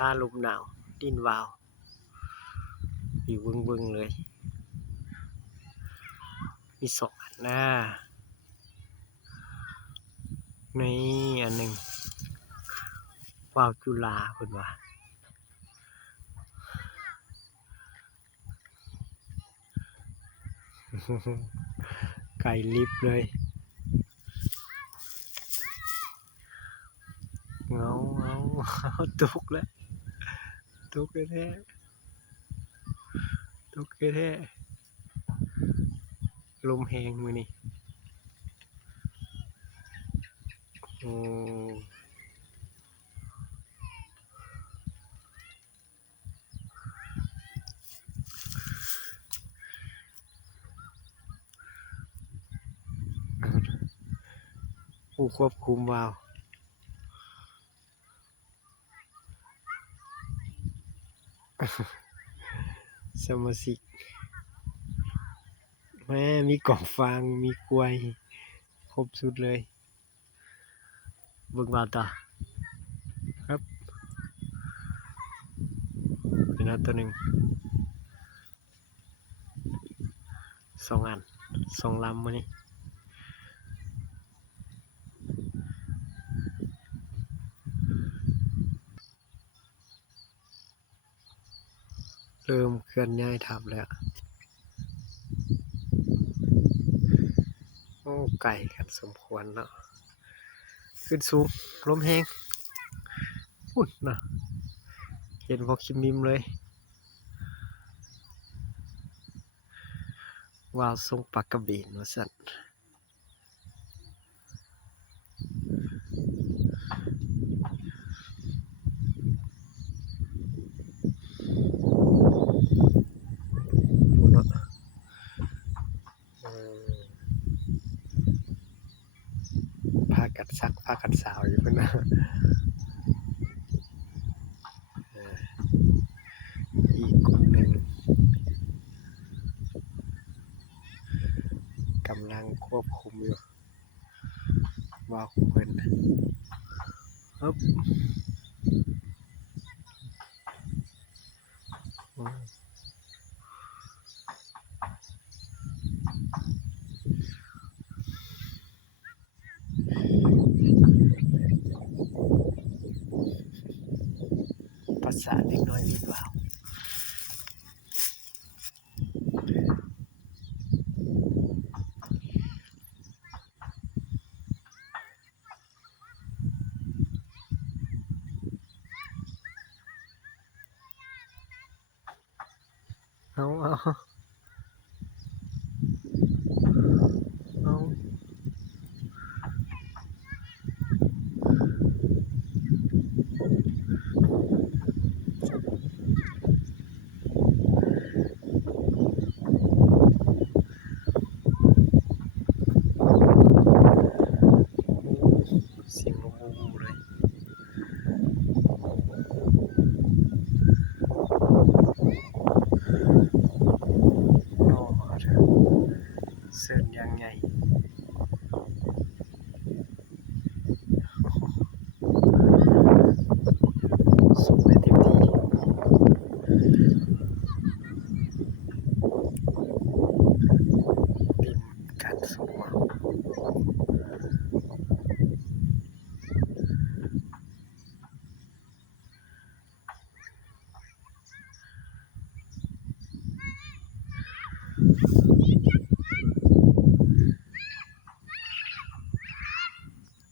ท่าลมหนาวดินวาวอยู่บึงๆเลยมี2 อันหน้าในอันหนึ่งวาวจุฬาเพิ่นว่าไก่ลิบเลยเงาตุกแล้วตุกแท้ตุกแท้ลมแหงมื้อนี้โอ้ผู้ควบคุมวาวสมาชิกแม่มีกล่องฟางมีกล้วยครบสุดเลยเบิ่งวาวต่อครับเป็นอันตัวหนึ่ง2 อัน2 ลำมื้อนี้เริ่มเคลื่อนย้ายทับแล้วโอ้ไก่กันสมควรเนาะขึ้นสูงลมแห้งพุ่นนะเห็นพอคิมมิมเลยวาวทรงปากกระเบนว่าสั่นพุ่นเนาะพากันซักพากันสาวอยู่พุ่นนะอีกคนหนึ่งกำลังควบคุมอยู่วาวของเพิ่นฮึบภาษาเด็กน้อยเรียนวาวเอา